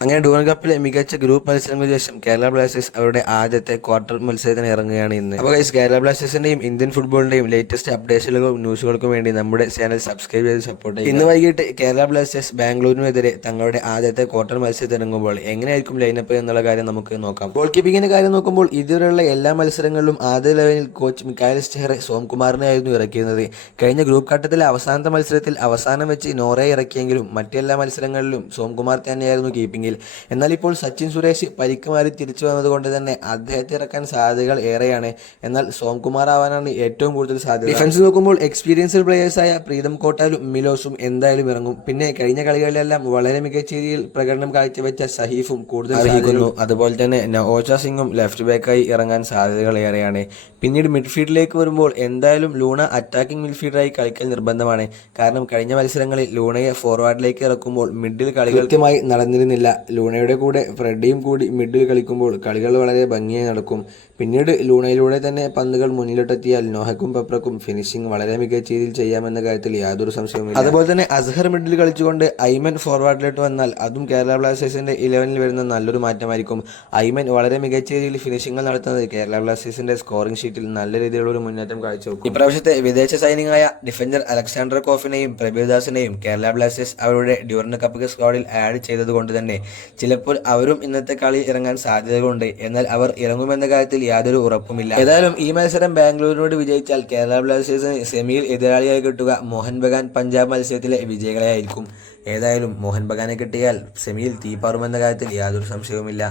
അങ്ങനെ ഡൂറൻ കപ്പിലെ മികച്ച ഗ്രൂപ്പ് മത്സരങ്ങൾക്ക് ശേഷം കേരള ബ്ലാസ്റ്റേഴ്സ് അവരുടെ ആദ്യത്തെ ക്വാർട്ടർ മത്സരത്തിന് ഇറങ്ങുകയാണ് ഇന്ന്. അപ്പോൾ ഗൈസ് കേരള ബ്ലാസ്റ്റേഴ്സിന്റെയും ഇന്ത്യൻ ഫുട്ബോളിന്റെയും ലേറ്റസ്റ്റ് അപ്ഡേഷനുകൾക്കും ന്യൂസുകൾക്കും വേണ്ടി നമ്മുടെ ചാനൽ സബ്സ്ക്രൈബ് ചെയ്ത് സപ്പോർട്ട് ചെയ്യും ഇന്ന് വൈകിട്ട് കേരള ബ്ലാസ്റ്റേഴ്സ് ബാംഗ്ലൂരിനെതിരെ തങ്ങളുടെ ആദ്യത്തെ ക്വാർട്ടർ മത്സരത്തിൽ ഇറങ്ങുമ്പോൾ എങ്ങനെയായിരിക്കും ലൈനപ്പ് എന്നുള്ള കാര്യം നമുക്ക് നോക്കാം. ഗോൾ കീപ്പിങ്ങിന്റെ കാര്യം നോക്കുമ്പോൾ ഇതുവരെയുള്ള എല്ലാ മത്സരങ്ങളിലും ആദ്യ ലെവലിൽ കോച്ച് മിക്കായൽ സ്റ്റെഹറെ സോംകുമാറിനെ ആയിരുന്നു ഇറക്കിയിരുന്നത്. കഴിഞ്ഞ ഗ്രൂപ്പ് ഘട്ടത്തിലെ അവസാനത്തെ മത്സരത്തിൽ അവസാനം വെച്ച് നോറയെ ഇറക്കിയെങ്കിലും മറ്റെല്ലാ മത്സരങ്ങളിലും സോംകുമാർ തന്നെയായിരുന്നു കീപ്പിംഗിൽ എന്നാൽ ഇപ്പോൾ സച്ചിൻ സുരേഷ് പരിക്ക് മാറി തിരിച്ചു വന്നതുകൊണ്ട് തന്നെ അദ്ദേഹത്തെ ഇറക്കാൻ സാധ്യതകൾ ഏറെയാണ്. എന്നാൽ സോംകുമാർ ആവാനാണ് ഏറ്റവും കൂടുതൽ സാധ്യത. ഡിഫൻസ് നോക്കുമ്പോൾ എക്സ്പീരിയൻസ്ഡ് പ്ലേയേഴ്സായ പ്രീതം കോട്ടാലും മിലോസും എന്തായാലും ഇറങ്ങും. പിന്നെ കഴിഞ്ഞ കളികളിലെല്ലാം വളരെ മികച്ച രീതിയിൽ പ്രകടനം കാഴ്ചവെച്ച സഹീഫും കൂടുതൽ അർഹിക്കുന്നു അതുപോലെ തന്നെ നവോച്ച സിംഗും ലെഫ്റ്റ് ബാക്കായി ഇറങ്ങാൻ സാധ്യതകൾ ഏറെയാണ്. പിന്നീട് മിഡ്ഫീൽഡിലേക്ക് വരുമ്പോൾ എന്തായാലും ലൂണ അറ്റാക്കിംഗ് മിഡ്ഫീൽഡറായി കളിക്കൽ നിർബന്ധമാണ്. കാരണം കഴിഞ്ഞ മത്സരങ്ങളിൽ ലൂണയെ ഫോർവേഡിലേക്ക് ഇറക്കുമ്പോൾ മിഡിൽ കളി കൃത്യമായി നടന്നിരുന്നില്ല. ലൂണയുടെ കൂടെ ഫ്രെഡിയും കൂടി മിഡിൽ കളിക്കുമ്പോൾ കളികൾ വളരെ ഭംഗിയായി നടക്കും. പിന്നീട് ലൂണയിലൂടെ തന്നെ പന്തുകൾ മുന്നിലോട്ടെത്തിയാൽ നോഹക്കും പെപ്രക്കും ഫിനിഷിംഗ് വളരെ മികച്ച രീതിയിൽ ചെയ്യാമെന്ന കാര്യത്തിൽ യാതൊരു സംശയവുമില്ല. അതുപോലെ തന്നെ അസ്ഹർ മിഡിൽ കളിച്ചുകൊണ്ട് ഐമൻ ഫോർവേഡിലോട്ട് വന്നാൽ അതും കേരള ബ്ലാസ്റ്റേഴ്സിന്റെ ഇലവനിൽ വരുന്ന നല്ലൊരു മാറ്റമായിരിക്കും. ഐമൻ വളരെ മികച്ച രീതിയിൽ ഫിനിഷിംഗ് നടത്തുന്നത് കേരള ബ്ലാസ്റ്റേഴ്സിന്റെ സ്കോറിംഗ് ഷീറ്റിൽ നല്ല രീതിയിലുള്ള ഒരു മുന്നേറ്റം കാഴ്ചവെക്കും. ഇപ്രാവശ്യത്തെ വിദേശ സൈനികമായ ഡിഫൻഡർ അലക്സാണ്ടർ കോഫിനെയും പ്രബീർദാസിനെയും കേരള ബ്ലാസ്റ്റേഴ്സ് അവരുടെ ഡ്യൂറിന് കപ്പ് സ്ക്വാഡിൽ ആഡ് ചെയ്തതുകൊണ്ട് തന്നെ ചിലപ്പോൾ അവരും ഇന്നത്തെ കളി ഇറങ്ങാൻ സാധ്യതകളുണ്ട്. എന്നാൽ അവർ ഇറങ്ങുമെന്ന കാര്യത്തിൽ യാതൊരു ഉറപ്പുമില്ല. ഏതായാലും ഈ മത്സരം ബാംഗ്ലൂരിനോട് വിജയിച്ചാൽ കേരള ബ്ലാസ്റ്റേഴ്സിന് സെമിയിൽ എതിരാളിയായി കിട്ടുക മോഹൻ ബഗാൻ പഞ്ചാബ് മത്സരത്തിലെ വിജയികളായിരിക്കും ഏതായാലും മോഹൻ ബഗാനെ കിട്ടിയാൽ സെമിയിൽ തീപ്പാറുമെന്ന കാര്യത്തിൽ യാതൊരു സംശയവുമില്ല.